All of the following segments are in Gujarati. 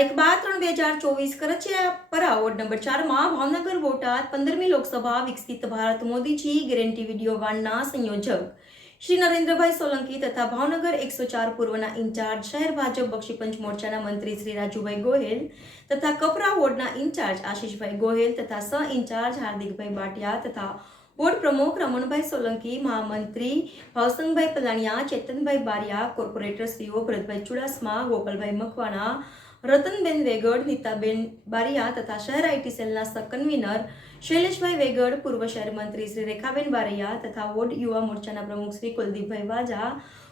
તારીખ 12/3/2024 કરચિયાપરા વોર્ડ નંબર 4માં ભાવનગર બોટાદ 15મી લોકસભા વિકસિત ભારત મોદીજી ગેરંટી વિડીયો વાનના સંયોજક શ્રી નરેન્દ્રભાઈ સોલંકી તથા ભાવનગર 104 પૂર્વના ઇન્ચાર્જ શહેર ભાજપ બક્ષીપંચ મોરચાના મંત્રી શ્રી રાજુભાઈ ગોહેલ તથા કપરા વોર્ડના ઇન્ચાર્જ આશીષભાઈ ગોહેલ તથા સહ ઇન્ચાર્જ હાર્દિકભાઈ બાટિયા તથા વોર્ડ પ્રમુખ રમણભાઈ સોલંકી, મહામંત્રી ભાવસંગભાઈ પલાણિયા, ચેતનભાઈ બારિયા, કોર્પોરેટરશ્રીઓ ભરતભાઈ ચુડાસમા, ગોપાલભાઈ મકવાણા, રતનબેન વેગડ, નીતાબેન બારિયા તથા શહેર આઈટી સેલના સહ કન્વીનર શૈલેષભાઈ વેગડ, પૂર્વ શહેર મંત્રી શ્રી રેખાબેન બારૈયા તથા વોર્ડ યુવા મોરચાના પ્રમુખ શ્રી કુલદીપભાઈ વાજા,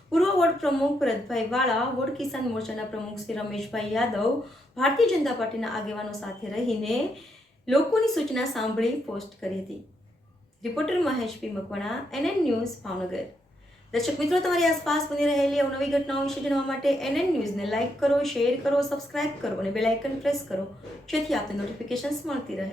પૂર્વ વોર્ડ પ્રમુખ ભરતભાઈ વાળા, વોર્ડ કિસાન મોરચાના પ્રમુખ શ્રી રમેશભાઈ યાદવ, ભારતીય જનતા પાર્ટીના આગેવાનો સાથે રહીને લોકોની સૂચના સાંભળી પોસ્ટ કરી હતી. રિપોર્ટર મહેશ પી મકવાણા, NN ન્યૂઝ, ભાવનગર. દર્શક મિત્રો, તમારી આસપાસ બની રહેલી અવનવી ઘટનાઓ વિશે જાણવા માટે NN ન્યૂઝને લાઇક કરો, શેર કરો, સબસ્ક્રાઇબ કરો અને બેલ આઇકન પ્રેસ કરો, જેથી આપને નોટિફિકેશન્સ મળતી રહે.